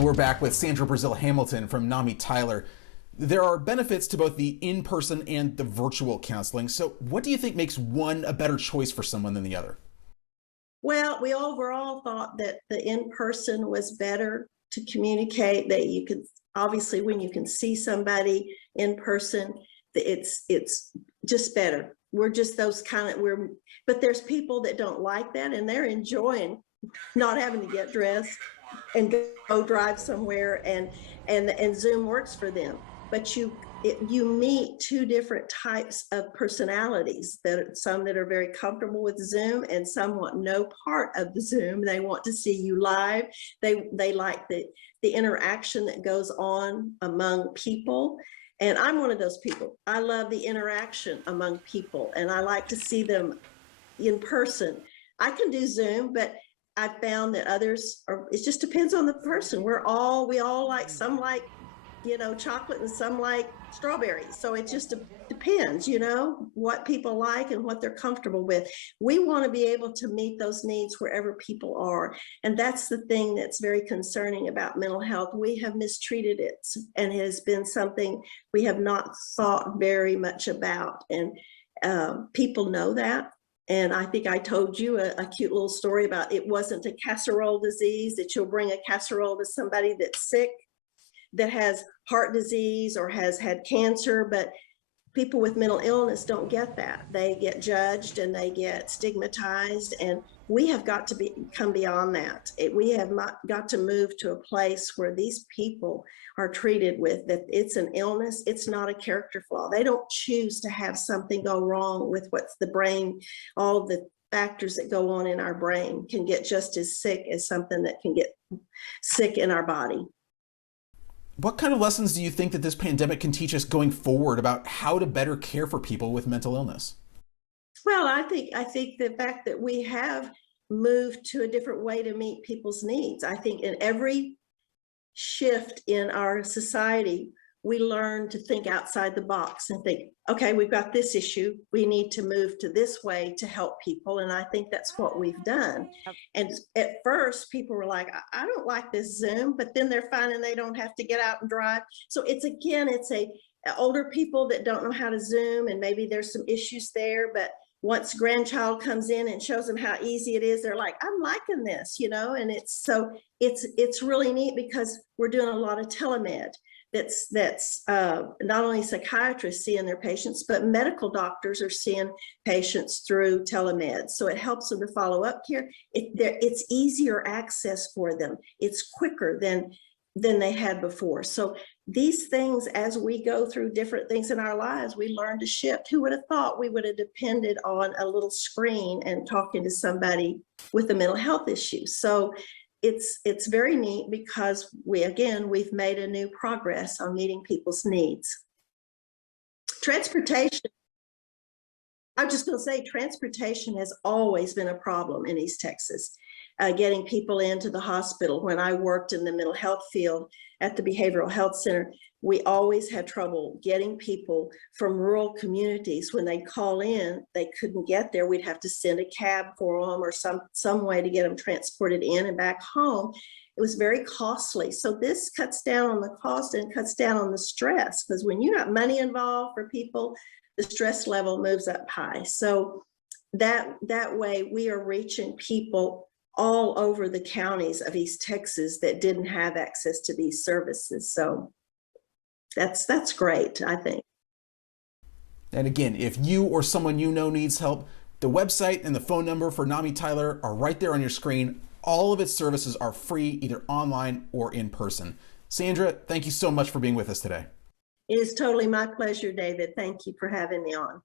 And we're back with Sandra Brazil-Hamilton from NAMI Tyler. There are benefits to both the in-person and the virtual counseling. So what do you think makes one a better choice for someone than the other? Well, we overall thought that the in-person was better to communicate, that you could, obviously when you can see somebody in person, it's just better. We're just those kind of, but there's people that don't like that and they're enjoying not having to get dressed and go drive somewhere, and Zoom works for them. But you meet two different types of personalities, that some that are very comfortable with Zoom and some want no part of the Zoom. They want to see you live. They like the interaction that goes on among people. And I'm one of those people. I love the interaction among people and I like to see them in person. I can do Zoom, but I found that others are, it just depends on the person. We all like, some like, chocolate and some like strawberries. So it just depends, what people like and what they're comfortable with. We want to be able to meet those needs wherever people are. And that's the thing that's very concerning about mental health. We have mistreated it and it has been something we have not thought very much about. And people know that. And I think I told you a cute little story about it wasn't a casserole disease, that you'll bring a casserole to somebody that's sick, that has heart disease or has had cancer, but people with mental illness don't get that. They get judged and they get stigmatized, and we have got to come beyond that. We have got to move to a place where these people are treated with that it's an illness, it's not a character flaw. They don't choose to have something go wrong with what's the brain, all the factors that go on in our brain can get just as sick as something that can get sick in our body. What kind of lessons do you think that this pandemic can teach us going forward about how to better care for people with mental illness? Well, I think the fact that we have moved to a different way to meet people's needs. I think in every shift in our society, we learn to think outside the box and think, okay, we've got this issue. We need to move to this way to help people. And I think that's what we've done. And at first people were like, I don't like this Zoom, but then they're finding they don't have to get out and drive. So it's older people that don't know how to Zoom, and maybe there's some issues there, but once grandchild comes in and shows them how easy it is, they're like, I'm liking this, and it's really neat because we're doing a lot of telemed. That's not only psychiatrists seeing their patients, but medical doctors are seeing patients through telemed. So it helps them to follow up care. It's easier access for them. It's quicker than they had before. So these things, as we go through different things in our lives, we learn to shift. Who would have thought we would have depended on a little screen and talking to somebody with a mental health issue? So it's very neat because we've made a new progress on meeting people's needs. Transportation, I'm just going to say transportation has always been a problem in East Texas. Getting people into the hospital. When I worked in the mental health field at the Behavioral Health Center, we always had trouble getting people from rural communities. When they call in, they couldn't get there. We'd have to send a cab for them or some way to get them transported in and back home. It was very costly. So this cuts down on the cost and cuts down on the stress, because when you got money involved for people, the stress level moves up high. So that way we are reaching people all over the counties of East Texas that didn't have access to these services. So that's great, I think. And again, if you or someone you know needs help, the website and the phone number for NAMI Tyler are right there on your screen. All of its services are free, either online or in person. Sandra, thank you so much for being with us today. It is totally my pleasure, David. Thank you for having me on.